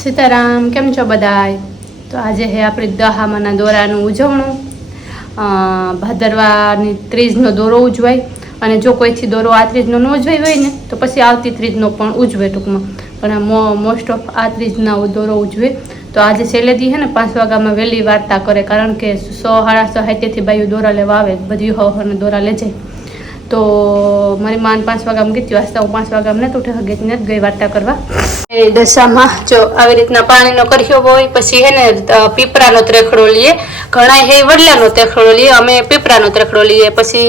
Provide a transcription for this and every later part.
સીતારામ, કેમ છો બધાય? તો આજે હે આપણી દહામાના દોરાનું ઉજવણું. ભાદરવાની ત્રીજનો દોરો ઉજવાય, અને જો કોઈથી દોરો આ ત્રીજનો ન ઉજવાય હોય ને તો પછી આવતી ત્રીજનો પણ ઉજવે ટૂંકમાં. પણ મોસ્ટ ઓફ આ ત્રીજના દોરો ઉજવે. તો આજે શૈલેદી હે ને 5 વાગ્યામાં વહેલી વાર્તા કરે, કારણ કે 6:30 બાયું દોરા લેવા આવે, બધી હને દોરા લે જાય. તો મારી માન 5 વાગ્યામાં ગીતી વાંચતા, હું 5 વાગ્યામાં નથી ઉઠે હગી નથી ગઈ વાર્તા કરવા. એ દશામાં જો આવી રીતના પાણીનો કર્યો હોય, પછી હે ને પીપરાનો ત્રેખડો લઈએ. ઘણા હે વડલાનો ત્રેખડો લઈએ, અમે પીપરાનો ત્રેખડો લઈએ. પછી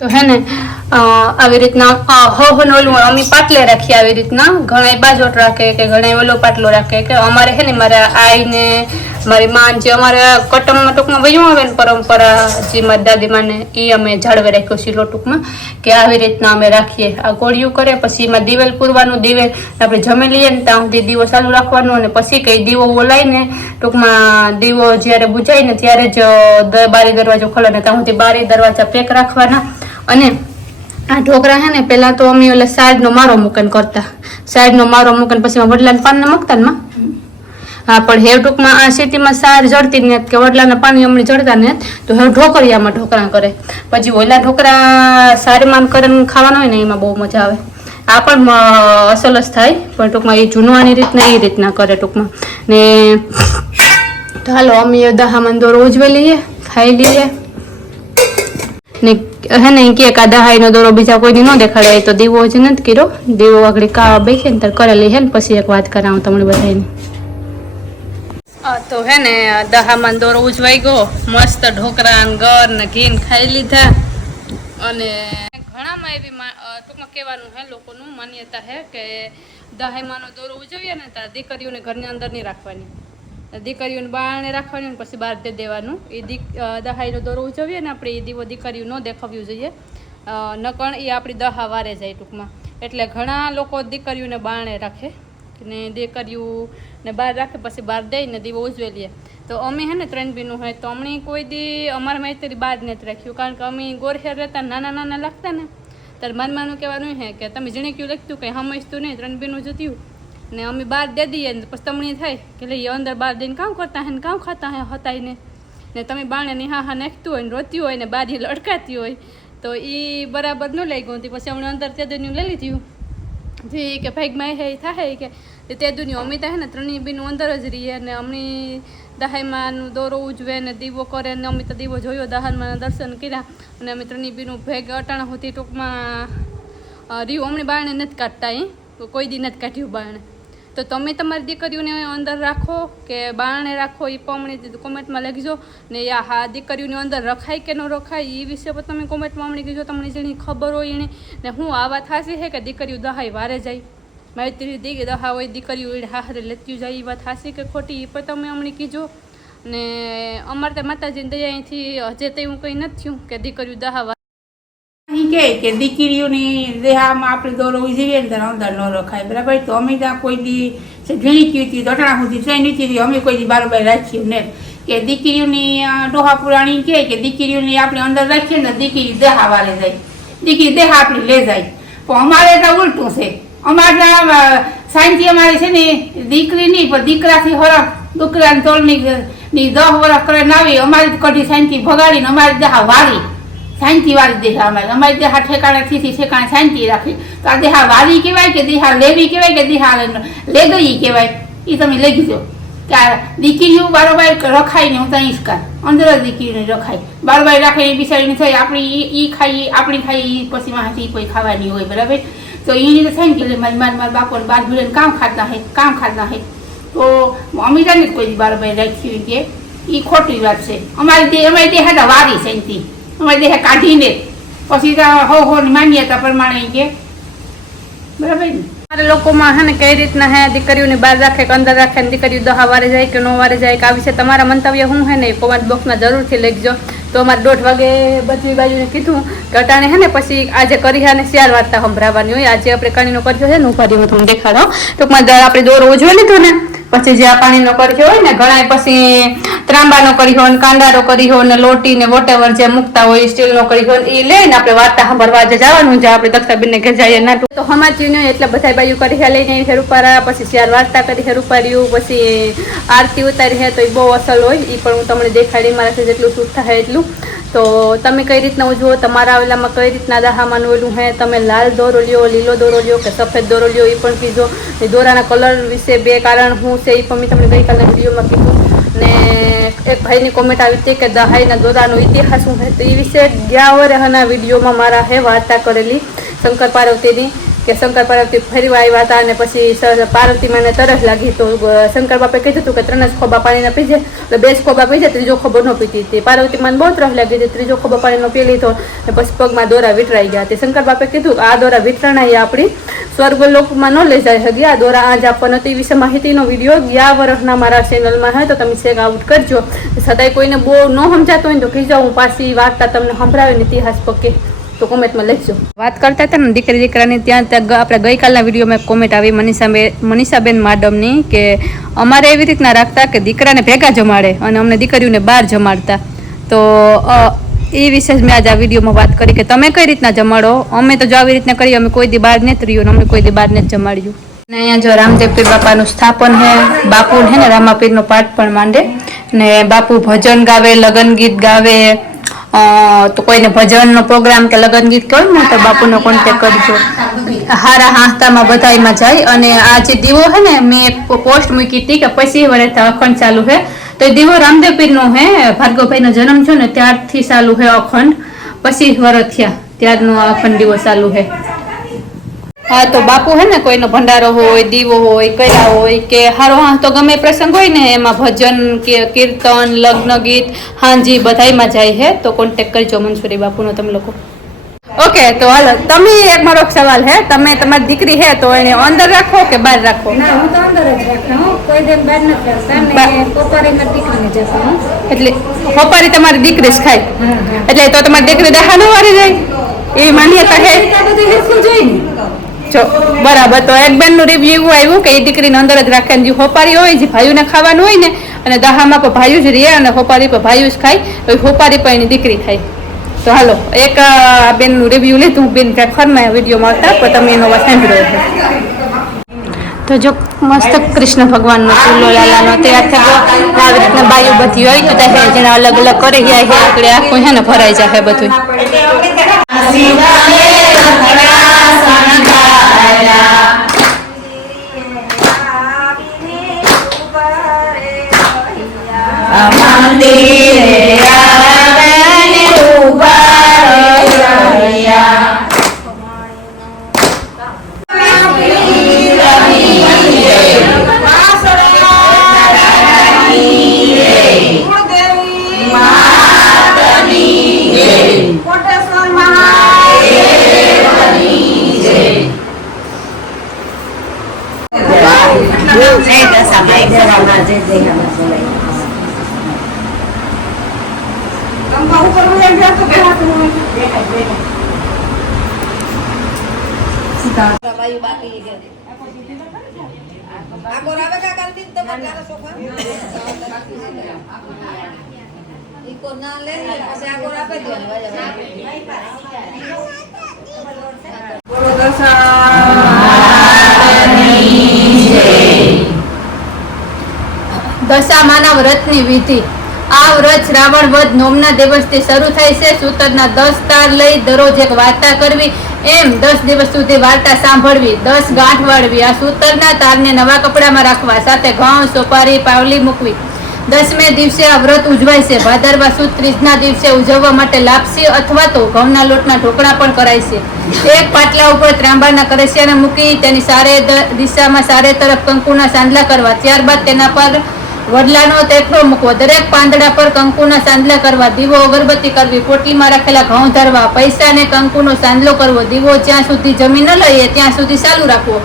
તો હે ને આવી રીતના ઓલું અમે પાટલે રાખીએ. આવી રીતના ઘણા બાજોટ રાખે કે ઘણા ઓલો પાટલો રાખે. કે અમારે હે ને મારા આઈને મારી માન જે અમારે કટમમાં ટૂંકમાં વયું આવે ને પરંપરા, જે મારી દાદીમાં ને એ અમે જાળવે રાખ્યો શીલો ટૂંકમાં, કે આવી રીતના અમે રાખીએ. આ ગોળિયું કરે, પછી એમાં દિવેલ પૂરવાનું. દિવેલ આપણે જમી લઈએ ને ત્યાં સુધી દીવો ચાલુ રાખવાનો, અને પછી કઈ દીવો બોલાવીને ટૂંકમાં દીવો જ્યારે બુજાય ને ત્યારે જ બારી દરવાજો ખોલે ને ત્યાં સુધી બારી દરવાજા પેક રાખવાના. અને આ ઢોકરા હે ને પેલા તો અમે ઓલા સાઈડનો મારો મૂકન કરતા, સાઈડનો મારો મૂકન પછી વડલાના પાનને મૂકતા ને. હા, પણ હવે ટૂંકમાં આ સિટીમાં સાર જડતી ને કે વડલાના પાણી અમને જડતા ને, તો હવે ઢોકરિયામાં ઢોકરા કરે. પછી ઓલા ઢોકરા સારીમાં કરીને ખાવાના હોય ને એમાં બહુ મજા આવે. આ પણ અસલ જ થાય, પણ ટૂંકમાં એ જૂનવાની રીતના એ રીતના કરે ટૂંકમાં. ને તો હાલો અમે દહામાં દોરો ઉજવી લઈએ, ખાઈ લઈએ ને હે ને કે આ દહાઈનો દોરો બીજા કોઈને ન દેખાડે. તો દીવો જ નથી કર્યો, દીવો આગળ કાવા બેસે ને ત્યારે કરેલી હે ને પછી એક વાત કરાવું તમને બધાને. તો હે ને દહામાં દોરો ઉજવાઈ ગયો, મસ્ત ઢોકરા ને ગર ને ઘી ને ખાઈ લીધા. અને ઘણામાં એવી ટૂંકમાં કહેવાનું હે લોકોનું માન્યતા હે કે દહાઈમાંનો દોરો ઉજવીએ ને ત્યારે દીકરીઓને ઘરની અંદર નહીં રાખવાની, દીકરીઓને બારણે રાખવાની ને પછી બહાર દે દેવાનું. એ દહાઈનો દોરો ઉજવીએ ને આપણે, એ દીવો દીકરીઓ ન દેખાવ્યું જોઈએ, નકણ એ આપણી દહા વારે જાય ટૂંકમાં. એટલે ઘણા લોકો દીકરીઓને બારણે રાખે ને દીકરીઓને બહાર રાખે, પછી બહાર દઈને દીવો ઉજવી લઈએ. તો અમે હે ને 3 બહેનો હોય, તો અમને કોઈ દી અમારા મૈત્રી બહાર નથી રાખ્યું, કારણ કે અમે ગોરહેર રહેતા નાના નાના લાગતા ને, ત્યારે માનવાનું કહેવાનું હે કે તમે જીણીક્યું લખતું કંઈ સમજતું નહીં, 3 બહેનું જતું ને અમે બહાર દે દઈએ ને પછી તમને થાય કે લઈ અંદર બહાર દઈને કામ કરતા હે ને કામ ખાતા હે હતા ને તમે બાણે નિહા હા નાખતું હોય ને રોતી હોય ને બારી લડકાતી હોય, તો એ બરાબર ન લઈ ગયું. પછી અમને અંદર તે દુનિયું લઈ લીધું જે કે ભાગમાં હે થાય કે તે દુનિયું અમે હે ને 3 બહેનું અંદર જ રહીએ. ને અમને દહાઈમાંનું દોરો ઉજવે ને દીવો કરે ને અમે તો દીવો જોયો, દહાઈમાં દર્શન કર્યા, અને અમે 3 બહેનું ભેગ અટાણા હોતી ટૂંકમાં રહ્યું. અમને બારણે નથી કાઢતા, કોઈ દી નથી કાઢ્યું બારણે. તો તમે તમારી દીકરીઓને અંદર રાખો કે બારણે રાખો એ પણ કોમેન્ટમાં લખજો. ને હા, દીકરીઓની અંદર રખાય કે ન રખાય એ વિશે પણ તમે કોમેન્ટમાં અમને કહેજો, તમને જેની ખબર હોય એને. ને હું આ વાત હાસી છે કે દીકરીઓ દહાઈ વારે જાય, મારી દહા હોય દીકરીઓ હારે લેતી જાય, એ વાત હાસી કે ખોટી એ પણ તમે અમને કીજો. ને અમારે ત્યાં માતાજીની દયાથી હજે તો એવું કંઈ નથી થયું કે દીકરીઓ દહા કે દીકરીઓની દેહામાં આપણે દોરો ઉજવીએ ને ત્યારે અંદર ન રખાય, બરાબર. તો અમે ત્યાં કોઈ દી ઝીણી કીધી દોટણા સુધી થઈ નથી, અમે કોઈ દી બારોબાર રાખ્યું ને કે દીકરીઓની ડોહા પુરાણી કે દીકરીઓની આપણે અંદર રાખીએ ને દીકરી દેહા વાલે જાય, દીકરી દેહા આપણી લે જાય. પણ અમારે ત્યાં ઉલટું છે. અમારે સાંજથી અમારે છે ને દીકરી નહીં પણ દીકરાથી હરખ દુકરાની તોલની 10 વર્ષ કરીને આવી, અમારી કઢી સાંજથી ભગાડીને અમારી દેહા વારી શાંતિ વાળી દેહા અમારી દેહા ઠેકાણેથી ઠેકાણે શાંતિ રાખી. તો આ દેહા વારી કહેવાય કે દેહા લેવી કહેવાય કે દેહા લે ગઈ કહેવાય, એ તમે લઈ ગયો. કે આ દીકરીઓ બારોબાર રખાય ને હું ત્યાં ઈસકા અંદર જ દીકરીને રખાય, બારોબાર રાખે એ બિચારીને થાય આપણી એ ખાઈએ આપણી ખાઈએ એ પછી માથી કોઈ ખાવાની હોય, બરાબર. તો એની તો થાય ને કે મારા બાપોને બાર ભીડે કામ ખાતા હે તો અમીરાને જ કોઈ બારોબાર રાખી કે એ ખોટી વાત છે. અમારી દેહા વારી શાંતિ અમારી દેહ કાઢીને પછી હો માન્યતા પ્રમાણે કે બરાબર ને. અમારે લોકોમાં હે ને કઈ રીતના હે દીકરીઓને બહાર રાખે કે અંદર રાખે ને દીકરીઓ દહા વારે જાય કે ન વારે જાય કે આ વિશે તમારા મંતવ્ય શું હે ને કોમેન્ટ બોક્સમાં જરૂરથી લખજો. તો અમારે 1:30 વાગે બધી બાજુને કીધું કે અટાણે હે ને પછી આજે કરીહા ને 4 વાર્તા સંભળાવવાની હોય. આજે આપણે કણીનો કર્યો છે ને ઉપાડી હું તમને દેખાડો. ટૂંકમાં આપણે દોરો ઉજવી લીધો ને પછી જે આ પાણીનો કર્યો હોય ને ઘણા પછી ત્રાંબાનો કરી હોય, કાંડારો કરી હોય ને લોટી ને વોટેવર જે મૂકતા હોય સ્ટીલનો કરી હોય એ લઈને આપણે વાર્તા સાંભળવા આજે જવાનું છે. આપણે દક્ષાબેનને ઘેર જઈએ ના તો હમાચ્યું નહીં એટલે બધા બાયું કરી હે લઈને હેર ઉપારા, પછી ચાર વાર્તા કરી હેર ઉપાડ્યું, પછી આરતી ઉતારી હે તો એ બહુ અસલ હોય. એ પણ હું તમને દેખાડી મારાથી જેટલું શૂટ થાય એટલું. તો તમે કઈ રીતના ઉજવો, તમારા ઓલામાં કઈ રીતના દાહામાં ઓલું હે, તમે લાલ દોરો લ્યો, લીલો દોરો લ્યો કે સફેદ દોરો લ્યો એ પણ કીધો. એ દોરાના કલર વિશે બે કારણ શું છે એ પણ મેં તમને ગઈકાલના વિડીયોમાં કીધું. ને એક ભાઈની કોમેન્ટ આવી હતી કે દહાઈના દોરાનો ઇતિહાસ શું છે, તો એ વિશે ગયા વર્ષના વિડીયોમાં મારા હે વાર્તા કરેલી શંકર પાર્વતીની, કે શંકર પાર્વતી ફરવા આવ્યા હતા અને પછી પાર્વતી મને તરસ લાગી તો શંકર બાપે કીધું હતું કે 3 જ ખોબા પાણીના પીજે, એટલે 2 જ ખોબા પીજે, ત્રીજો ખોબો ન પીતી હતી. પાર્વતી મને બહુ તરસ લાગી હતી, ત્રીજો ખોબો પાણીનો પી લીધો અને પછી પગમાં દોરા વીટરાઈ ગયા હતી. શંકર બાપે કીધું આ દોરા વીટરણાઈ આપણી સ્વર્ગલોકમાં ન લઈ જાય હગી, આ દોરા આજ આપવાનો તે વિશે માહિતીનો વિડીયો ગયા વર્ષના મારા ચેનલમાં હોય તો તમે ચેક આઉટ કરજો. છતાંય કોઈને બહુ ન સમજાતું હોય તો કહીજો, હું પાછી વાર્તા તમને સંભળાવીને ઇતિહાસ પકે તો કોમેન્ટમાં લખજો. વાત કરતા હતા ને દીકરી દીકરાની, ત્યાં આપણે ગઈકાલના વિડીયોમાં એક કોમેન્ટ આવી મનીષાબેન માડમની કે અમારે એવી રીતના રાખતા કે દીકરાને ભેગા જમાડે અને અમને દીકરીઓને બહાર જમાડતા. તો એ વિશે મેં આજે આ વિડીયોમાં વાત કરી કે તમે કઈ રીતના જમાડો. અમે તો જો આવી રીતના કરીએ, અમે કોઈ દી બહાર નથી રહ્યું, અમને કોઈ દી બહાર નથી જમાડ્યું. ને અહીંયા જો રામદેવ પીર બાપાનું સ્થાપન છે, બાપુ છે ને રામાપીરનો પાઠ પણ માંડે ને બાપુ ભજન ગાવે, લગન ગીત ગાવે. તો કોઈને ભજનનો પ્રોગ્રામ કે લગન ગીત કહો ને તો બાપુનો કોન્ટેક કરજો. હારા હાંસતામાં બધામાં જાય. અને આ જે દીવો છે ને મેં એક પોસ્ટ મૂકી હતી કે 25 વર્ષથી અખંડ ચાલુ છે, તો એ દીવો રામદેવ પીરનો છે. ભાર્ગવભાઈનો જન્મ થયો ને ત્યારથી ચાલુ છે અખંડ, 25 વર્ષ થયા ત્યારનો અખંડ દીવો ચાલુ છે. હા તો બાપુ હે ને કોઈનો ભંડારો હોય, દીવો હોય, કયા હોય કે હારો હા તો ગમે પ્રસંગ હોય ને એમાં ભજન કે કીર્તન, લગ્ન ગીત હાંજી બધાયમાં જાય છે. તો કોન્ટેક કરજો મનસુરી બાપુનો તમે લોકો. ઓકે તો હાલો, તમે એક મારો સવાલ હે, તમે તમારી દીકરી હે તો એને અંદર રાખો કે બહાર રાખો? ના, હું તો અંદર જ રાખું, કોઈ દિન બહાર નથી રાખતા ને પોપારી મારી દીકરીને જશે. એટલે પોપારી તમારી દીકરી જ ખાય, એટલે તો તમારી દીકરી દાખા ન વારી જાય એવી માન્યતા હે. બધું હિરખું જોઈ ને જો બરાબર. તો એક બેનનું રિવ્યુ આવ્યું કે એ દીકરીને અંદર જ રાખે, જે હોપારી હોય જે ભાઈઓને ખાવાનું હોય ને અને દાહામાં પણ ભાઈઓ જ રહે અને હોપારી પર ભાઈઓ જ ખાય, તો હોપારી પર એની દીકરી ખાય. તો હાલો એક બેનનું રિવ્યુ લીધું, બેન ક્યાંક ફરમાં વિડીયોમાં આવતા પણ તમે એનો વાત સાંભળ્યો છે. તો જો મસ્ત કૃષ્ણ ભગવાનનો ચૂલો લાલાનો તૈયાર થઈ ગયો. આવી રીતના બાયું બધી હોય તો ત્યાં જેને અલગ અલગ કરી ગયા છે આપણે આખું છે ને ભરાઈ જાય બધું. દશામાના વ્રતની વિધિ. આ વ્રત શ્રાવણ વદ નોમના દિવસથી શરૂ થાય છે. સૂતરના 10 તાર લઈ દરરોજ એક વાર્તા કરવી, એમ 10 દિવસ સુધી વાર્તા સાંભળવી, 10 ગાંઠ વાળવી. આ સૂતરના તારને નવા કપડામાં રાખવા, સાથે ઘઉં, સોપારી, પાવલી મૂકવી. 10મે દિવસે આ વ્રત ઉજવાય છે. ભાદરવા સુદ 30ના દિવસે ઉજવવા માટે લાપસી અથવા તો ઘઉંના લોટના ઢોકળા પણ કરાય છે. એક પાટલા ઉપર ત્રાંબાના કરશિયાને મૂકી તેની સારે દિશામાં સારે તરફ કંકુના સાંદલા કરવા. ત્યારબાદ તેના પર વડલાનો તેખરો મૂકવો. દરેક પાંદડા પર કંકુના સાંદલા કરવા. દીવો અગરબત્તી કરવી. પોટલીમાં રાખેલા ઘઉં ધરવા. પૈસાને કંકુનો સાંદલો કરવો. દીવો જ્યાં સુધી જમી ન લઈએ ત્યાં સુધી ચાલુ રાખવો.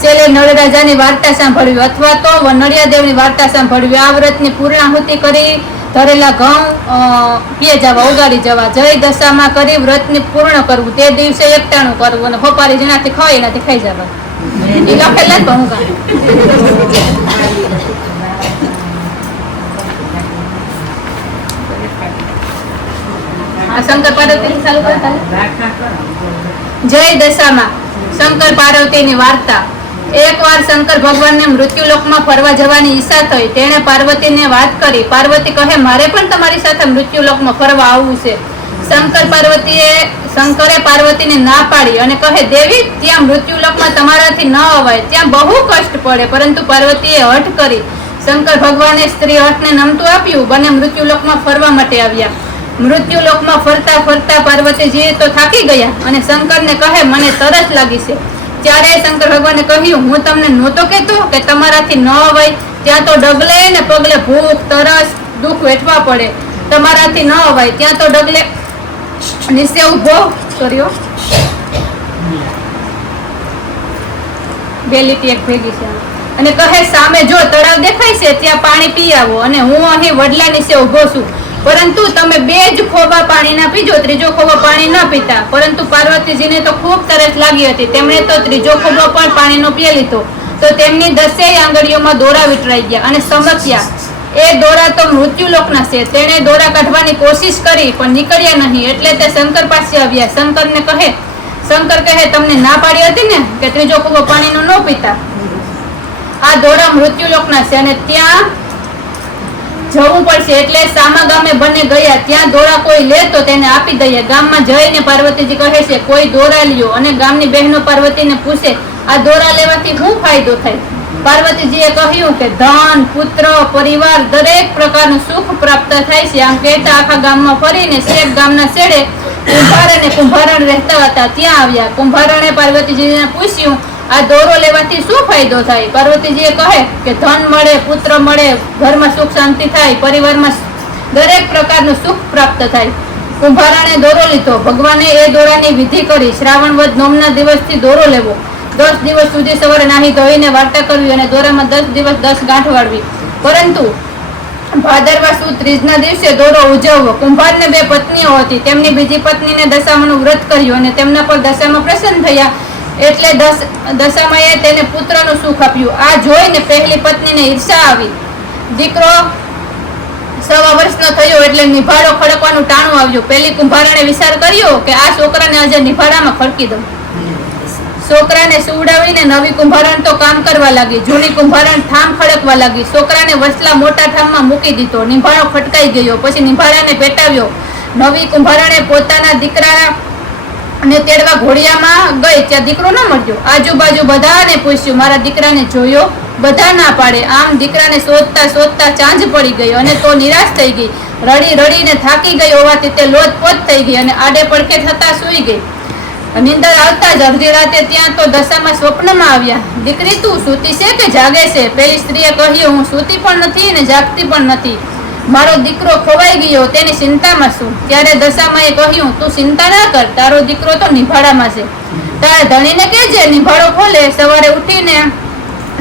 છેલ્લે નળરાજાની વાર્તા સાંભળવી અથવા તો નળિયાદેવની વાર્તા સાંભળવી. આ વ્રતની પૂર્ણાહુતિ કરી ધરેલા ઘઉં પીએ જવા, ઉગાડી જવા. જય દશામાં કરી વ્રતને પૂર્ણ કરવું. તે દિવસે એકટાણું કરવું અને હોપારી જેનાથી ખવાય એનાથી ખાઈ જવા. એ લખેલા જ હું આ શંકર પાર્વતી ચાલુ કરતા જય દશામાં શંકર પાર્વતીની વાર્તા. એકવાર શંકર ભગવાનને મૃત્યુલોકમાં ફરવા જવાની ઈચ્છા થઈ. તેણે પાર્વતીને વાત કરી. પાર્વતી કહે, મારે પણ તમારી સાથે મૃત્યુલોકમાં ફરવા આવવું છે. શંકરે પાર્વતીને ના પાડી અને કહે, દેવી, ત્યાં મૃત્યુલોકમાં તમારાથી ન અવાય, ત્યાં બહુ કષ્ટ પડે. પરંતુ પાર્વતીએ હઠ કરી. શંકર ભગવાને સ્ત્રી હઠને નમતું આપ્યું. બંને મૃત્યુલોકમાં ફરવા માટે આવ્યા. મૃત્યુલોકમાં ફરતા ફરતા પાર્વતીજી તો થાકી ગયા અને શંકરને કહે, મને તરસ લાગી છે. ત્યારે શંકર ભગવાને કહ્યું, હું તમને નહોતો કહેતો કે તમારાથી ન અવાય? ત્યાં તો ડગલે ને પગલે ભૂખ, તરસ, દુઃખ વેઠવા પડે. તમારાથી ન અવાય ત્યાં તો ડગલે નીચે ઉભો કર્યો. બે લીટી એક ભેગી છે. અને કહે, સામે જો તળાવ દેખાય છે, ત્યાં પાણી પી આવો. અને હું અહીં વડલા નીચે ઉભો છું. પરંતુ તમે બે જ ખોબા પાણીના પીજો, ત્રીજો ખોબો પાણી ન પીતા. પરંતુ પાર્વતીજીને તો ખૂબ તરસ લાગી હતી. તેમણે તો ત્રીજો ખોબો પણ પાણીનો પી લીધો. તો તેમની 10 આંગળીઓમાં દોરા વિટરાઈ ગયા અને સમક્યા. એ દોરા તો મૃત્યુલોકના છે. તેણે દોરા કાઢવાની કોશિશ કરી પણ નીકળ્યા નહીં. એટલે તે શંકર પાસે આવ્યા. શંકર કહે, તમને ના પાડી હતી ને કે ત્રીજો ખોબો પાણીનો ન પીતા? આ દોરા મૃત્યુલોકના છે અને ત્યાં જવું પડશે. એટલે સામા ગામે બંને ગયા. ત્યાં દોરા કોઈ લે તો તેને આપી દઈએ. ગામમાં જઈને પાર્વતીજી કહે છે, કોઈ દોરા લ્યો. અને ગામની બહેનો પાર્વતીને પૂછે, આ દોરા લેવાથી શું ફાયદો થાય? પાર્વતીજીએ કહ્યું કે ધન, પુત્ર, પરિવાર, દરેક પ્રકારનું સુખ પ્રાપ્ત થાય છે. આમ કહેતા આખા ગામમાં ફરીને શેખ ગામના છેડે કુંભાર અને કુંભારણ રહેતા હતા ત્યાં આવ્યા. કુંભારણે પાર્વતીજીને પૂછ્યું, આ દોરો લેવાથી શું ફાયદો થાય? પાર્વતીજીએ કહે કે ધન મળે, પુત્ર મળે, ઘરમાં સુખ શાંતિ થાય, પરિવારમાં દરેક પ્રકારનું સુખ પ્રાપ્ત થાય. કુંભારણે દોરો લીધો. ભગવાને એ દોરાની વિધિ કરી. શ્રાવણ વદ નોમના દિવસથી દોરો લેવો. 10 દિવસ સુધી સવારે નાહી ધોઈને વાર્તા કરવી અને દોરામાં 10 દિવસ 10 ગાંઠ વાળવી. પરંતુ ભાદરવા સુદ ત્રીજના દિવસે દોરો ઉજવવો. કુંભારને 2 પત્નીઓ હતી. તેમની બીજી પત્નીને દશામાનું વ્રત કર્યું અને તેમના પર દશામાં પ્રસન્ન થયા. એટલે દશામાએ તેને પુત્રનું સુખ આપ્યું. આ જોઈને પહેલી પત્નીને ઈર્ષા આવી. દીકરો 1.25 વર્ષનો થયો એટલે નિભાડો ખડકવાનું ટાણું આવ્યું. પહેલી કુંભારણે વિચાર કર્યો કે આ છોકરાને આજે નિભાડામાં ખડકી દઉં. છોકરાને સુવડાવીને નવી કુંભારણ તો કામ કરવા લાગી. જૂની કુંભારણ ઠામ ખડકવા લાગી. છોકરાને વસલા મોટા ઠામમાં મૂકી દીધો. નિભાડો ખટકાઈ ગયો. પછી નિભાડાને પેટાવ્યો. નવી કુંભારણે પોતાના દીકરાને તેડવા ઘોડિયામાં ગઈ. ત્યાં દીકરો ન મળ્યો. આજુબાજુ બધાને પૂછ્યું, મારા દીકરાને જોયો? બધા ના પાડે. આમ દીકરાને શોધતા શોધતા ચાંજ પડી ગયો અને તો નિરાશ થઈ ગઈ. રડી રડીને થાકી ગઈ હોવાથી તે લોથપોથ થઈ ગઈ અને આડે પડખે થતા સૂઈ ગઈ. નિંદર આવતા જ અડધી રાતે ત્યાં તો દશામાં સ્વપ્નમાં આવ્યા. દીકરી, તું સૂતી છે કે જાગે છે? પેલી સ્ત્રીએ કહ્યું, હું સૂતી પણ નથી અને જાગતી પણ નથી. મારો દીકરો ખોવાઈ ગયો, તેની ચિંતામાં છું. ત્યારે દશામાએ કહ્યું, તું ચિંતા ના કર, તારો દીકરો તો નિભાડામાં છે. તારા ધણીને કહેજે નિભાડો ખોલે. સવારે ઉઠીને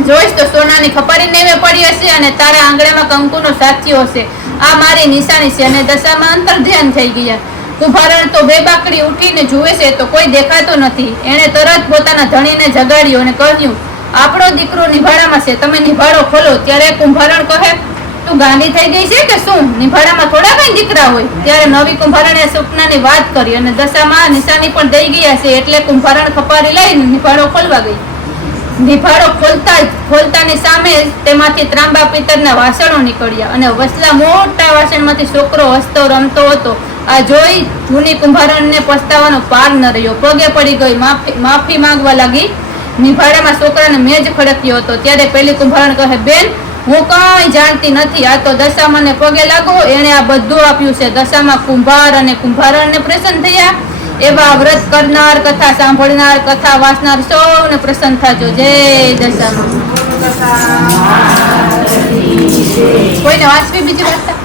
જોઈશ તો સોનાની ખપારી નેવે પડી હશે અને તારા આંગણામાં કંકુનો સાથીઓ હશે. આ મારી નિશાની છે. અને દશામાં અંતર ધ્યાન થઈ ગયા. કુંભારણ તો બેબાકડી ઉઠીને જુએ છે તો કોઈ દેખાતો નથી. એણે તરત પોતાના ધણીને જગાડ્યો અને કહ્યું, આપણો દીકરો નિભાડામાં છે, તમે નિભાડો ખોલો. ત્યારે કુંભારણ કહે, તું ગાંડી થઈ ગઈ છે કે શું? નિભાડામાં થોડા કઈ દીકરા હોય. ત્યારે નવી કુંભારણે સપનાની વાત કરી અને દશામાં નિશાની પણ દઈ ગયા છે. એટલે કુંભારણ ખપારી લઈને નિભાડો ખોલવા ગઈ. નિભાડો ખોલતાની સામે તેમાંથી ત્રાંબા પિત્તળના વાસણો નીકળ્યા અને વસલા મોટા વાસણમાંથી છોકરો હસતો રમતો હતો. આ જોઈ જૂની કુંભારણને પસ્તાવાનો પાર ન રહ્યો. પગે પડી ગઈ, માફી માંગવા લાગી. નિભાડામાં છોકરાને મેજ ખડક્યો હતો. ત્યારે પેલી કુંભારણ કહે, બેન, હું કઈ જાણતી નથી. આ તો દશામાને પગે લાગો, એણે આ બધું આપ્યું છે. દશામાં કુંભાર અને કુંભારણને પ્રસન્ન થયા. એવા વ્રત કરનાર, કથા સાંભળનાર, કથા વાંચનાર સૌને પ્રસન્ન થાજો. જય દશામાં. કોઈને વાંચવી બીજી વાર્તા?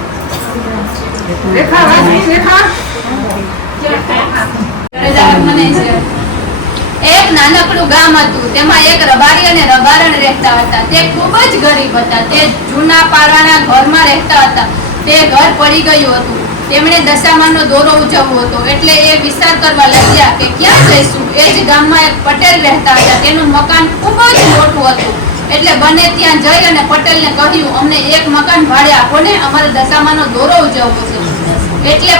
એક નાનકડું ગામ હતું. તેમાં એક રબારી અને રબારણ રહેતા હતા. તે ખૂબ જ ગરીબ હતા. તે જૂના પારાના ઘરમાં રહેતા હતા. તે ઘર પડી ગયું હતું. તેમણે દશામાનો દોરો ઉજવવો હતો. એટલે એ વિચાર કરવા લાગ્યા કે ક્યાં જઈશું. એ જ ગામમાં એક પટેલ રહેતા હતા. તેનું મકાન ખૂબ જ મોટું હતું. એટલે બંને ત્યાં જઈ અને પટેલને કહ્યું, અમને એક મકાન ભાડે આપો ને, અમારે દશામાનો દોરો ઉજવવો છે. એટલે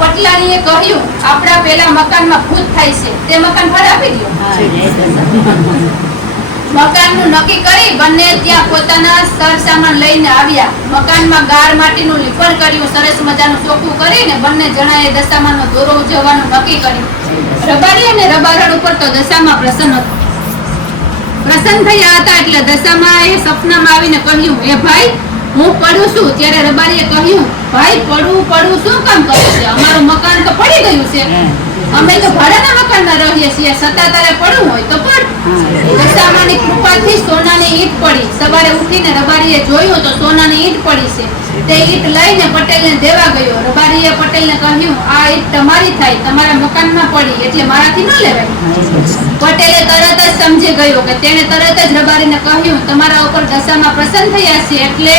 પટલાણીએ કહ્યું, આપણા પેલા મકાનમાં ભૂત થાય છે, તે મકાન ભાડે આપી દો. મકાનનું નક્કી કરી બંને ત્યાં પોતાના સરસામાન લઈને આવ્યા. મકાનમાં ગાળ માટીનું લીપણ કર્યું, સરસ મજાનું ચોખ્ખું કરીને બંને જણાએ દશામાનો દોરો ઉજવવાનું નક્કી કર્યું. રબારી અને રબારણ ઉપર તો દશામાં પ્રસન્ન થયા હતા. એટલે દશામાએ સપનામાં આવીને કહ્યું, હે ભાઈ, હું પડું છું. ત્યારે રબારીએ કહ્યું, ભાઈ, પડું શું કામ કરે છે? અમારું મકાન તો પડી ગયું છે. અમે તો ભાડાના મકાનમાં રહીએ છીએ, છતાં તારે પડવું હોય તો પડ. દશામાની કૃપાથી સોનાની ઈંટ પડી. સવારે ઉઠીને રબારીએ જોયું તો સોનાની ઈંટ પડી છે. તે ઈંટ લઈને પટેલને દેવા ગયો. રબારીએ પટેલને કહ્યું, આ ઈંટ તમારી થાય, તમારા મકાનમાં પડી, એટલે મારાથી ન લેવાય. પટેલે તરત જ સમજી ગયો કે તેણે તરત જ રબારીને કહ્યું, તમારા ઉપર દશામાં પ્રસન્ન થયા છે, એટલે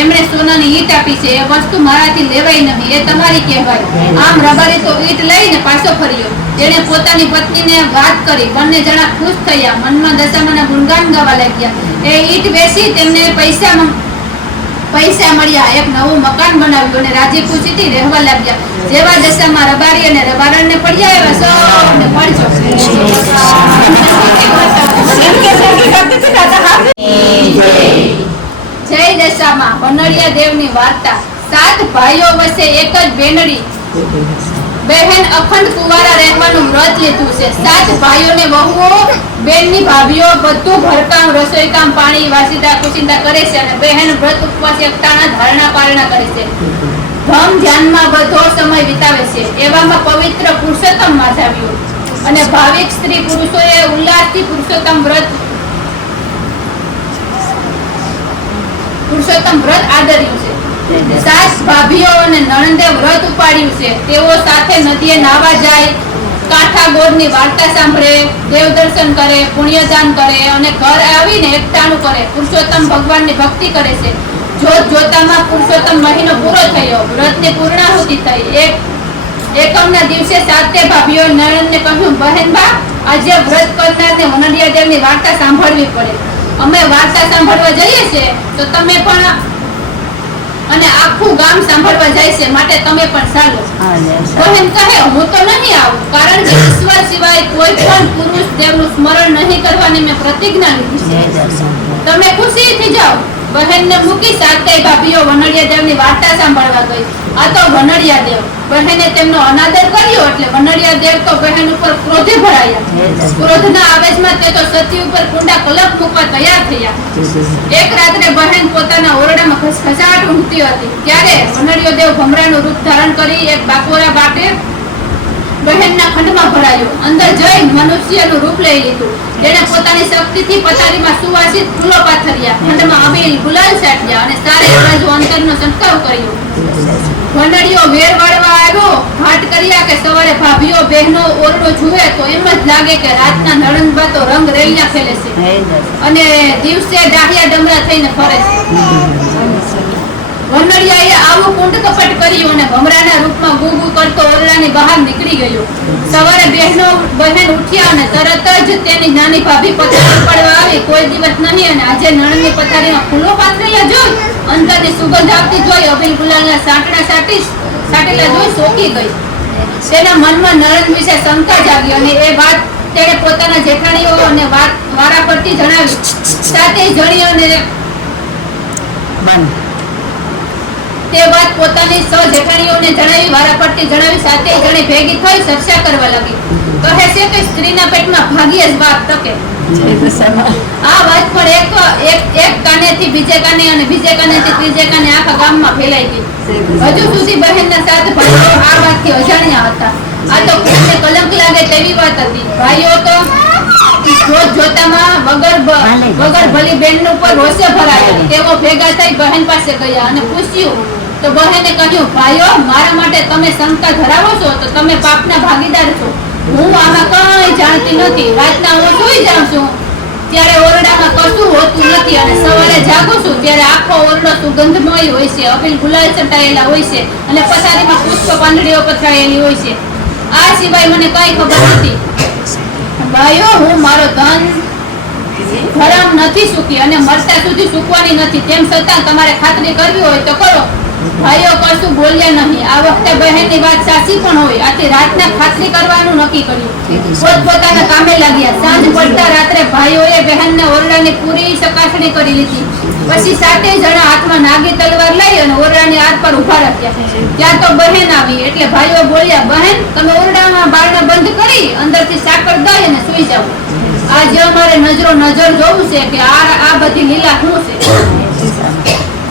એમણે સોનાની ઈંટ આપી છે. એ વસ્તુ મારાથી લેવાય નહીં, એ તમારી કહેવાય. આમ રબારી તો ઈંટ લઈને પાછો ફર્યો. તેણે પોતાની પત્નીને વાત કરી. બંને જણા ખુશ થયા, મનમાં દશામાના ગુણગાન ગાવા લાગ્યા. એ ઈંટ વેચી તેમને પૈસા મળ્યા. એક નવું મકાન બનાવ્યું અને રાજી ખુશીથી રહેવા લાગ્યા. જેવા દશામાં રબારી અને રબારણને પડ્યા એવા સૌને પડજો. જય દશામાં. વનડિયા દેવની વાર્તા. 7 ભાઈઓ વચ્ચે એક જ બેનડી બહેન અખંડ કુંવારા રહેવાનું વ્રત લીધું છે. 7 ભાઈઓને વહુઓ, બેનની ભાભીઓ બધું ઘરકામ, રસોઈકામ, પાણી, વાસીદા કુચિંતા કરે છે અને બહેન વ્રત ઉપવાસ એકટાણા ધારણા પારણા કરે છે. ધમ ધ્યાનમાં બધો સમય વિતાવે છે. એવામાં પવિત્ર પુરુષોત્તમ માસ આવ્યો અને ભાવિક સ્ત્રી પુરુષોએ ઉલ્લાસથી પુરુષોત્તમ વ્રત આદર્યું છે. 7 ભાભીઓ અને નણંદે વ્રત ઉપાડ્યું છે. તેઓ સાથે નદીએ નાવા જાય, કાંઠા ગોળની વાર્તા સાંભળે, દેવ દર્શન કરે, પુણ્યદાન કરે અને ઘર આવીને એકટાણું કરે, પુરુષોત્તમ ભગવાનની ભક્તિ કરે છે. જોતામાં પુરુષોત્તમ મહિનો પૂરો થયો. વ્રતની પૂર્ણાહુતિ થઈ. એકમના દિવસે 7 ભાભીઓ નણંદને કહ્યું, બહેનબા, આજે વ્રત કરનારને વનડિયા દેવની વાર્તા સાંભળવી પડે. અમે વાર્તા સાંભળવા જઈએ છીએ તો તમે પણ, અને આખું ગામ સાંભળવા જાય છે, માટે તમે પણ ચાલો. બહેન કહે, હું તો નહીં આવું, કારણ કે ઈશ્વર સિવાય કોઈ પણ પુરુષ દેવનું સ્મરણ નહીં કરવાની મેં પ્રતિજ્ઞા લીધી છે. તમે ખુશીથી જાઓ. બહેનને મૂકી 7 ભાભીઓ વનડિયા દેવની વાર્તા સાંભળવા ગઈ. આ તો વનડિયા દેવ. બહેને તેમનો અનાદર કર્યો એટલે વનડિયા દેવ તો બહેન ઉપર ક્રોધે ભરાયા. ક્રોધના આવેશમાં તે તો સતી ઉપર કુંડા કલક મૂકવા તૈયાર થયા. એક રાત્રે બહેન પોતાના ઓરડામાં ખસખસાટ ઊંઘતી હતી. ત્યારે વનડિયો દેવ ભમરાનું રૂપ ધારણ કરી એક બાકોરા બાટે બહેનના ખંડમાં ભરાયો. અંદર જઈ મનુષ્યનું રૂપ લઈ લીધું. તેણે પોતાની શક્તિથી પથારીમાં સુવાસિત ફૂલો પાથર્યા, ખંડમાં અબીલ ગુલાલ છાંટ્યા અને સારે બાજુ અંતરનો છંટકાવ કર્યો. વનડિયો વેર વાળવા આવ્યો. ઘાટ કર્યા કે સવારે ભાભીઓ બહેનો ઓરડો જુએ તો એમ જ લાગે કે રાતના નળનબા તો રંગ રેલિયા ખેલે છે અને દિવસે ડાહ્યા ડમરા થઈને ફરે છે. વનડિયાએ આવું કુંડ કપટ કર્યું અને ભમરાના રૂપમાં ગુગુ કરતો ઓરડાની બહાર નીકળી ગયો. સવારે બહેન ઉઠ્યા અને તરત જ તેની નાની ભાભી પથારી પડવા આવી. કોઈ દિવસ નહીં અને આજે નણંદની પથારીમાં ફૂલો પાથરેલા જોઈ, અંદરની સુગંધ આવતી જોઈ, અબીલ ગુલાલના સાટેલા જોઈ ચોંકી ગઈ. તેના મનમાં નણંદ વિશે શંકા જાગી અને એ વાત તેણે પોતાના જેઠાણીઓ અને વારા પરથી જણાવી. 7 જણીઓને તે વાત પોતાની જેઠાણીઓને જણાવી, વારાફરતી જણાવી. 7 જણી ભેગી થઈ ચર્ચા કરવા લાગી. કહે છે કે સ્ત્રીના પેટમાં ભાગ્યે જ વાત ટકે. આ વાત પણ એક કાનેથી બીજે કાને અને બીજે કાનેથી ત્રીજે કાને આખા ગામમાં ફેલાઈ ગઈ. હજુ સુધી બહેનના 7 ભાઈઓ આ વાતથી અજાણ્યા હતા. આ તો કોઈને કલંક લાગે તેવી વાત હતી. ભાઈઓ તો જોતામાં વગર ભલી બેન ઉપર રોષે ભરાયા. તેઓ ભેગા થઈ બહેન પાસે ગયા અને પૂછ્યું તો બહેને કહ્યું, ભાઈઓ, મારા માટે તમે શંકા ધરાવો છો તો તમે પાપના ભાગીદાર છો. હું આમાં કંઈ જાણતી નથી. રાતના હું સૂઈ જાઉં છું ત્યારે ઓરડામાં કશું હોતું નથી અને સવારે જાગું છું ત્યારે આખો ઓરડો સુગંધમય હોય છે, અબીલ ગુલાલ છટાયેલા હોય છે અને પથારીમાં પુષ્પ પાંદડીઓ પથરાયેલી હોય છે. આ સિવાય મને કઈ ખબર નથી. ભાઈઓ, હું મારો ધન ધરમ નથી સૂકી અને મરતા સુધી સૂકવાની નથી. તેમ છતાં તમારે ખાતરી કરવી હોય તો કરો ભાઈઓ કશું બોલ્યા નહીં. આ વખતે બહેનની વાત સાચી પણ હોય, આથી રાતના ખાતરી કરવાનું નક્કી કર્યું. પોતપોતાના કામે લાગ્યા. સાંજ પડતા રાત્રે ભાઈઓએ બહેનના ઓરડાની પૂરી ચકાસણી કરી લીધી. પછી 7 જણા હાથમાં નાગી તલવાર લઈ અને ઓરડાની આર પર ઉભા રાખ્યા. ત્યાં તો બહેન આવી એટલે ભાઈઓ બોલ્યા, બહેન તમે ઓરડામાં બારણા બંધ કરી અંદરથી સાકર દઈ અને સૂઈ જાઓ. આજે અમારે નજર જોવું છે કે આ બધી લીલા શું છે.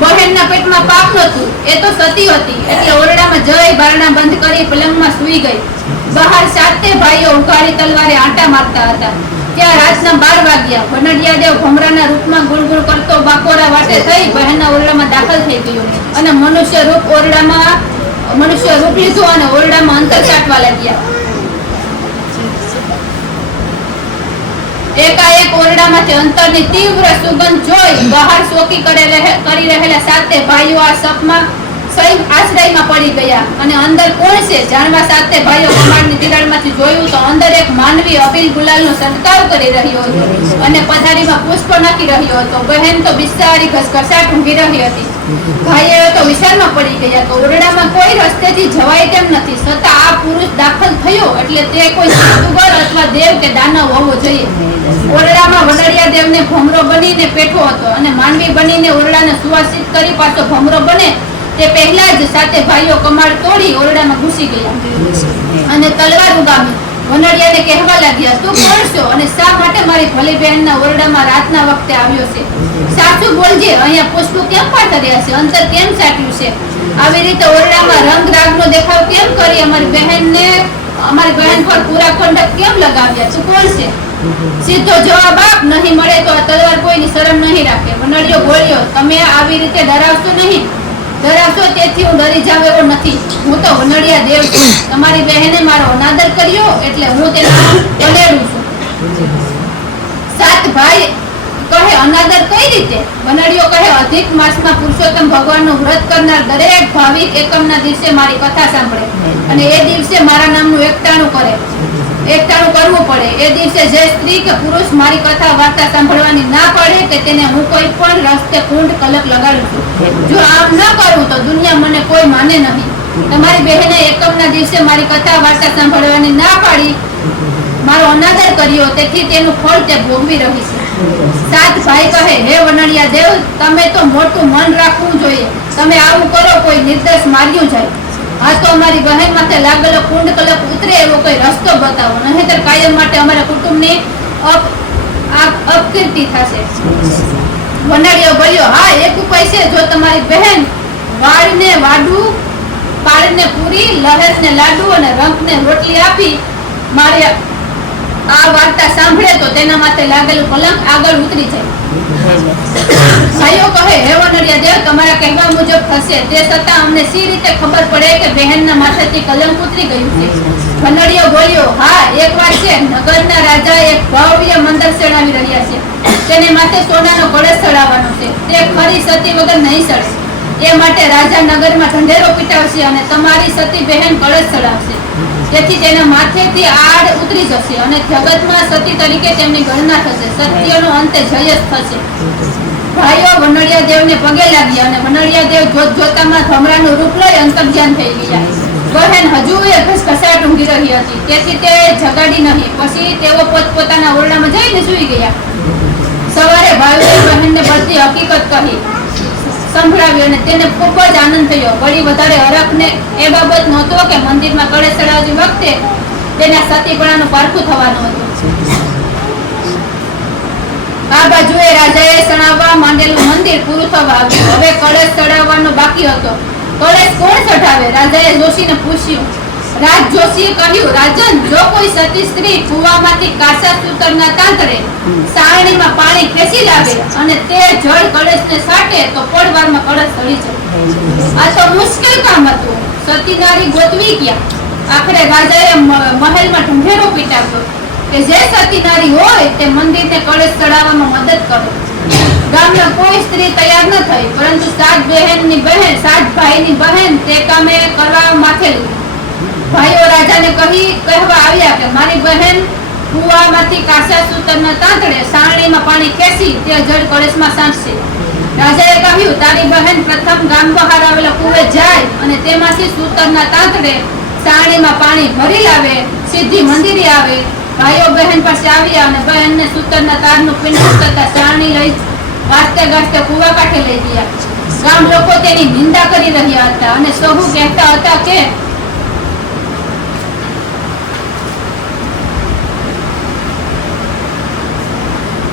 બહેનના પેટમાં પાપ નહોતું, એ તો સતી હતી એટલે ઓરડામાં જઈ બારણા બંધ કરી પલંગમાં સૂઈ ગઈ. બહાર 7 ભાઈઓ ઉઘાડી તલવારે આંટા મારતા હતા. ત્યાં રાતના 12 વાગ્યા. વનડિયાદેવ ભમરાના રૂપમાં ગુણગુણ કરતો બાકોરા વાટે થઈ બહેનના ઓરડામાં દાખલ થઈ ગયો અને મનુષ્ય રૂપ લીધું અને ઓરડામાં અંતર ચાટવા લાગ્યા. એકાએક ઓરડામાંથી અંતરની તીવ્ર સુગંધ જોઈ બહાર શોકી કરી રહેલા 7 ભાઈઓ આ સપમાં આશ્રયમાં પડી ગયા અને અંદર કોણ છે જાણવા 7 ભાઈઓ કમાડની તિરાડમાંથી જોયું તો અંદર એક માનવી અબીલ ગુલાલનો છંટકાવ કરી રહ્યો હતો અને પથારીમાં પુષ્પ નાખી રહ્યો હતો. બહેન તો બિચારી ઘસઘસાટ ઊંઘી રહી હતી. ભાઈઓ તો વિચારમાં પડી ગયા કે ઓરડામાં કોઈ રસ્તેથી જવાય તેમ નથી, છતાં આ પુરુષ દાખલ થયો એટલે તે કોઈ જાદુગર અથવા દેવ કે દાનવ હોવો જોઈએ. ઓરડામાં વનડિયા દેવને ભમરો બનીને પેઠો હતો અને માનવી બનીને ઓરડાને સુવાસિત કરી પાછો ભમરો બને તે પહેલા જ 7 ભાઈઓ કમાડ તોડી ઓરડામાં ઘૂસી ગયા અને તલવાર ઉગામી. વનડિયાને કહેવા લાગ્યા, તું કોણ છો અને શા માટે મારી ભલી બહેનના ઓરડામાં રાતના વખતે આવ્યો છે? સાચું બોલજે, અહીંયા પુષ્પ કેમ પાથર્યા છે? અંતર કેમ ચાટ્યું છે? આવી રીતે ઓરડામાં રંગ રાગનો દેખાવ કેમ કરી અમારી બહેન પર પૂરા ખંડક કેમ લગાવ્યા? તું કોણ છે? સીધો જવાબ આપ, નહીં મળે તો આ તલવાર કોઈની શરમ નહીં રાખે. વનડિયો બોલ્યો, તમે આવી રીતે ડરાવશો નહીં. ડરાવશો તેથી હું ડરી જાવ એવો નથી. હું તો વનડિયા દેવ છું. તમારી બહેને મારો અનાદર કર્યો એટલે હું તેને પલેડું છું. 7 ભાઈ કહે, અનાદર કઈ રીતે? વનડિયો કહે, અધિક માસમાં પુરુષોત્તમ ભગવાનનું વ્રત કરનાર દરેક ભાવિક એકમના દિવસે મારી કથા સાંભળે અને એ દિવસે મારા નામનું એકટાણું કરવું પડે. એ દિવસે જે સ્ત્રી કે પુરુષ મારી કથા વાર્તા સાંભળવાની ના પાડે કે તેને હું કોઈ પણ રસ્તે કુંડ કલક લગાડું છું. જો આમ ન કરું તો દુનિયા મને કોઈ માને નહીં. તમારી બહેને એકમના દિવસે મારી કથા વાર્તા સાંભળવાની ના પાડી, મારો અનાદર કર્યો, તેથી તેનું ફળ તે ભોગવી રહી છે. 7 ભાઈ કહે, હે વનડિયા દેવ, તમે તો મોટું મન રાખવું જોઈએ. તમે આવું કરો, કોઈ નિર્દોષ માર્યું જાય. આ તો અમારી બહેન માથે લાગેલો કુંડ કલક ઉતરે એવો કોઈ રસ્તો બતાવો, નહીંતર કાયમ માટે અમારા કુટુંબની અપકીર્તિ થશે. વનડિયો બોલ્યો, હા, એક ઉપાય છે. જો તમારી બહેન વાળને વાડું, પાળને પૂરી, લહેરને લાડુ અને રંકને રોટલી આપી મારે આ વાર્તા સાંભળે તો તેના માથે લાગેલું કલંક આગળ ઉતરી જાય. ભાઈઓ કહે, હે વનડિયા દેવ, તમારા કહેવા મુજબ થશે. તે છતાં અમને સી રીતે ખબર પડે કે બહેનના માથેથી કલંક ઉતરી ગયું છે? વનડિયો બોલ્યો, હા, એક વાત છે. નગરના રાજા એક ભવ્ય મંદિર ચડાવી રહ્યા છે. તેને માથે સોનાનો કળશ ચડાવવાનો છે. તે ખરી સતી વગર નહીં ચડે. એ માટે રાજા નગરમાં ઢંઢેરો પીટાવશે અને તમારી સતી બહેન કળશ ચડાવશે. તેથી તેના માથેથી આડ ઉતરી જશે અને જગતમાં સતી તરીકે તેમની ગણના થશે. સત્યનો અંતે જય જ થશે. ભાઈઓ વનડિયા દેવને પગે લાગ્યા અને વનડિયા દેવ જોતજોતામાં ભમરાનું રૂપ લઈ અંતર્ધ્યાન થઈ ગયા. બહેન હજુ એ ઘસઘસાટ ઊંઘી રહી હતી, તેથી તે જગાડી નહીં. પછી તેઓ પોતપોતાના ઓરડામાં જઈને સૂઈ ગયા. સવારે ભાઈઓએ બહેનને બધી હકીકત કહી સંભળાવી અને તેને ખૂબ જ આનંદ થયો. વળી વધારે હરખને એ બાબત નહોતો કે મંદિરમાં કળશ ચડાવતી વખતે તેના સતીપણાનું પારખું થવાનું હતું. આ બાજુએ રાજાએ ચડાવવા માંડેલું મંદિર પૂરું થવા આવ્યું. હવે કળશ ચડાવવાનો બાકી હતો. કળશ કોણ ચઢાવે? રાજાએ જોશીને પૂછ્યું. રાજ જોશીએ કહ્યું, રાજન, જો કોઈ સતી સ્ત્રી કુવામાંથી કાચા સૂતરના તાંતરે સારણીમાં પાણી ખેંચી લાવે અને તે જળ કળશને સાટે તો પડવારમાં કળશ ચડી જાય. આ તો મુશ્કેલ કામ હતું. સતી નારી ગોતવી ક્યાં? આખરે રાજાએ મહેલમાં ઢંઢેરો પીટાવ્યો કે જે સતી નારી હોય તે મંદિરને કળશ ચડાવવામાં મદદ કરે. ગામના કોઈ સ્ત્રી તૈયાર ન થઈ, પરંતુ 7 ભાઈની બહેન તે કામે કરવા માથેલી. ભાઈઓ રાજાને કહેવા આવ્યા કે મારી બહેન કુવામાંથી કાચા સૂતરના તાંતડે સારણીમાં પાણી ખેંચી તે જળ કળશમાં સાંટશે. રાજાએ કહ્યું, તારી બહેન પ્રથમ ગામ બહાર આવેલા કુવે જાય અને તેમાંથી સૂતરના તાંતડે સાણીમાં પાણી ભરી લાવે, સીધી મંદિરે આવે. ભાઈઓ બહેન પાસે આવ્યા અને બહેનને સૂતરના તારનું પીંડું તથા સાણી લઈ ગાજતે ગાજતે કુવા કાંઠે લઈ ગયા. ગામ લોકો તેની નિંદા કરી રહ્યા હતા અને સહુ કહેતા હતા કે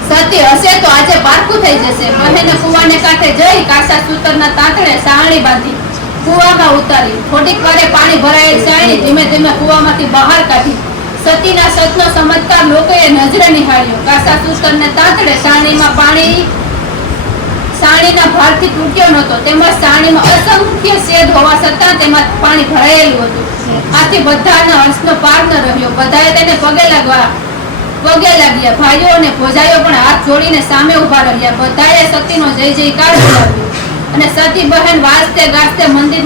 સતી હશે તો આજે પારકું થઈ જશે. બહેને કુવાને કાંઠે જઈ કાસા સૂતરના તાંતડે સાણી બાંધી કુવામાં ઉતારી. થોડીક વારે પાણી ભરાયેલ સાણી ધીમે ધીમે કુવામાંથી બહાર કાઢી. સતીના સતનો ચમત્કાર લોકોએ નજરે નિહાળ્યો. કાસા સૂતરને તાંતડે સાણીમાં પાણી સાણીના ભારથી તૂટ્યો નહોતો, તેમજ સાણીમાં અસંખ્ય છેદ હોવા છતાં તેમાં પાણી ભરાયેલું હતું. આથી બધાના હર્ષનો પાર ન રહ્યો. બધાએ તેને પગે લાગ્યા. ભાઈઓ અને ભોજાઈઓ પણ હાથ જોડીને સામે ઉભા રહ્યા. બધાએ સતીનો જય જયકાર બોલાવ્યો અને સતી બહેન વાજતે ગાજતે મંદિર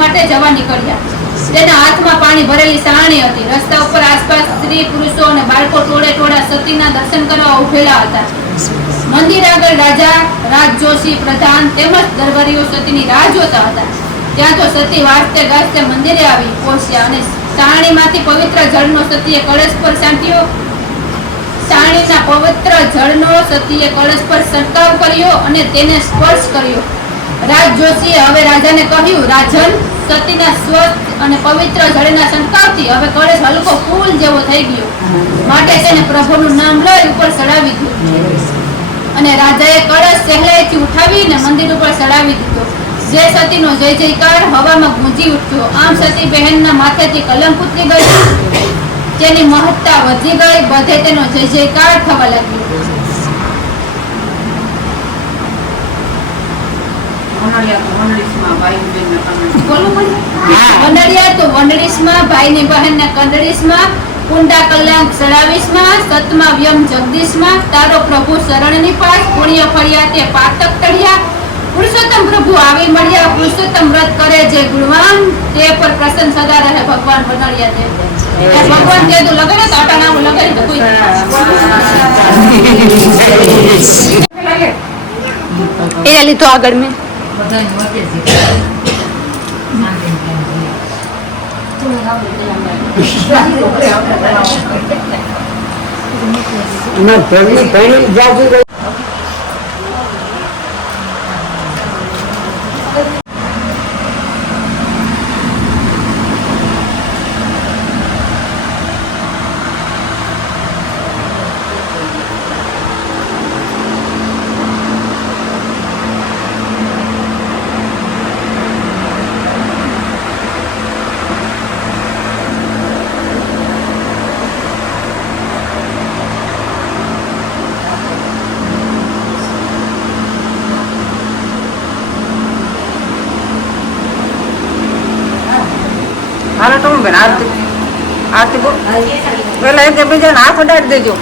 માટે જવા નીકળ્યા. તેના હાથમાં પાણી ભરેલી સાણી હતી. રસ્તા ઉપર આસપાસ સ્ત્રી પુરુષો અને બાળકો ટોળે ટોળા સતીના દર્શન કરવા ઉભેલા હતા. મંદિર આગળ રાજા, રાજજોશી, પ્રધાન તેમજ દરબારીઓ સતીની રાહ જોતા હતા. ત્યાં તો સતી વાજતે ગાજતે મંદિરે આવી પહોંચ્યા અને સાણીમાંથી પવિત્ર જળનો સતીએ કળશ પર છાંટ્યો. સાણીના પવિત્ર જળનો સતીએ કળશ પર છંટકાવ કર્યો અને તેને સ્પર્શ કર્યો. રાજજોશીએ હવે રાજાને કહ્યું, રાજન, સતીના સ્વસ્થ અને પવિત્ર જળના છંટકાવથી હવે કળશ હલકો ફૂલ જેવો થઈ ગયો, માટે તેને પ્રભુનું નામ લઈ ઉપર ચડાવી દીધું. અને રાજાએ કળશ સહેલાઈથી ઉઠાવીને મંદિર ઉપર ચડાવી દીધો. જે સતીનો જય જયકાર હવામાં ગુંજી ઉઠ્યો. આમ સતી બહેનના માથેથી કલંક ઉતરી ગયું, તેની મહત્તા વધી ગઈ. બધે તેનો જય જયકાર થવા લાગ્યો. વંડળિયા તો વંડળીસમાં, ભાઈની બહેનને કંડળીસમાં, કુંડા કલાક 27માં, સતમા વ્યમ જગદીશમાં, તારો પ્રભુ શરણની પાસ, પુણ્ય ફળ્યા તે પાતક તળિયા. પુરુષોત્તમ પ્રભુ આવી મળ્યા, પુરુષોત્તમ વ્રત કરે જે ગુણવાન, તે પર પ્રસન્ન સદા રહે ભગવાન વંડળિયા દેવ. ભગવાન તે તો લગાડે તો આટા નામ લગાડી તો કોઈ એ લીધો આગળ મેં હાલો તો બેન આરતી પેલા એક બીજાને હાથ અડાડી દેજો.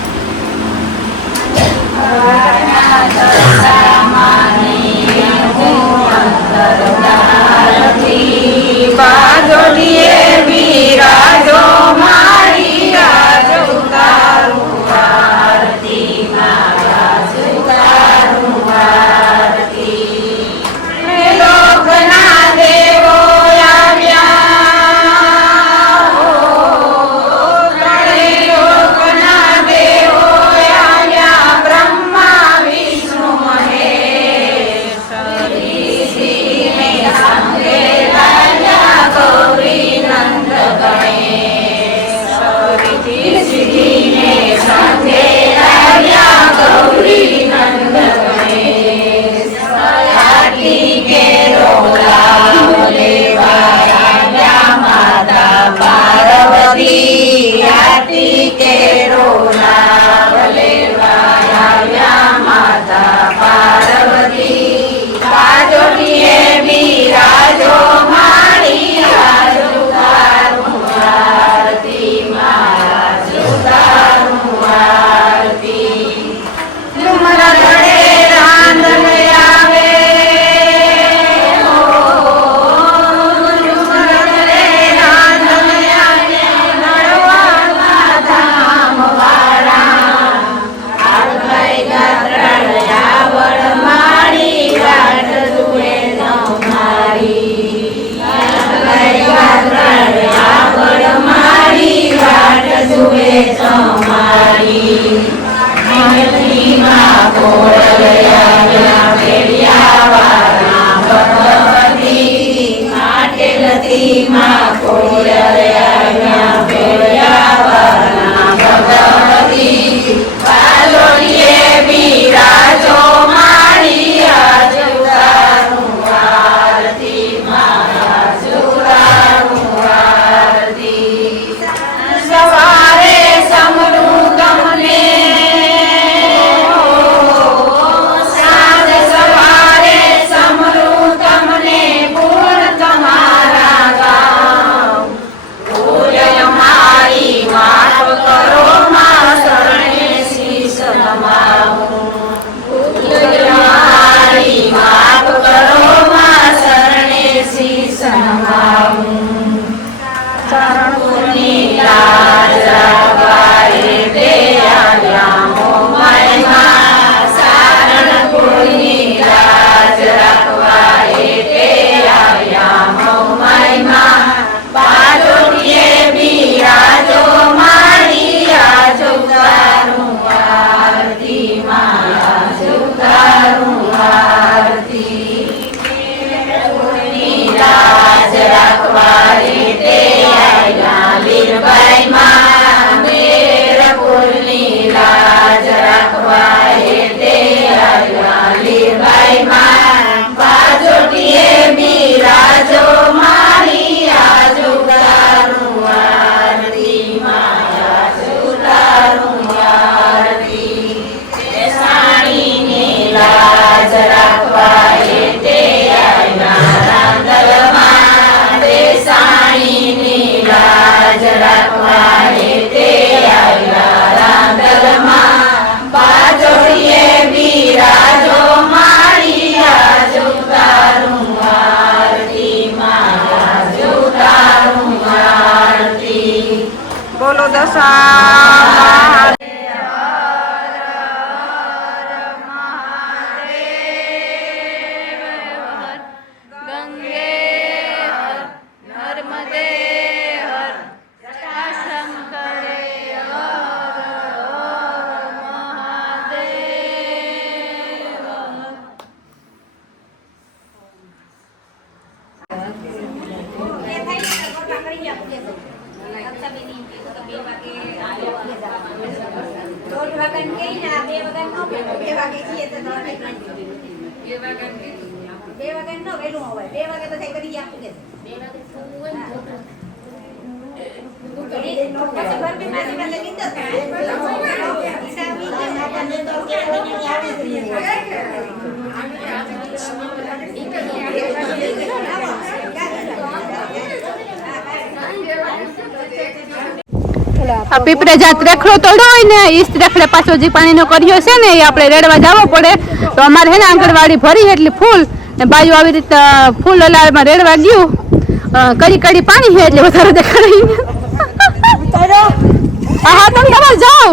ગૌરી નંદ ગણે આ પીપળે જાત રેખડો તોડ્યો હોય ને ઈ રેખડે પાછો જે પાણીનો કર્યો છે ને એ આપણે રેડવા જવો પડે તો અમારે છે ને આંગણવાડી ભરી એટલે ફૂલ ને બાજુ આવી રીતે ફૂલ અલાળમાં રેડવા ગયું કડી કડી પાણી છે એટલે વધારે દેખાડી હા તમે તમારે જાઓ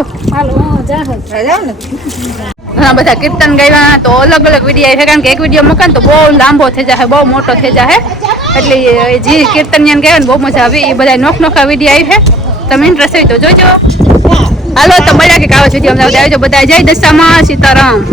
ઘણા બધા કીર્તન ગાયા તો અલગ અલગ વિડીયો છે કારણ કે એક વિડીયો મૂકે તો બહુ લાંબો થઈ જાય બહુ મોટો થઈ જાય એટલે જે કીર્તન ગયા ને બહુ મજા આવી એ બધા નોખા વિડીયો આવી છે તમે ઇન્ટરેસ્ટ હોય તો જોજો હાલો તો મળ્યા કે કાવો વિડીયો અમને આવજો બધા જય દશામાં સીતારામ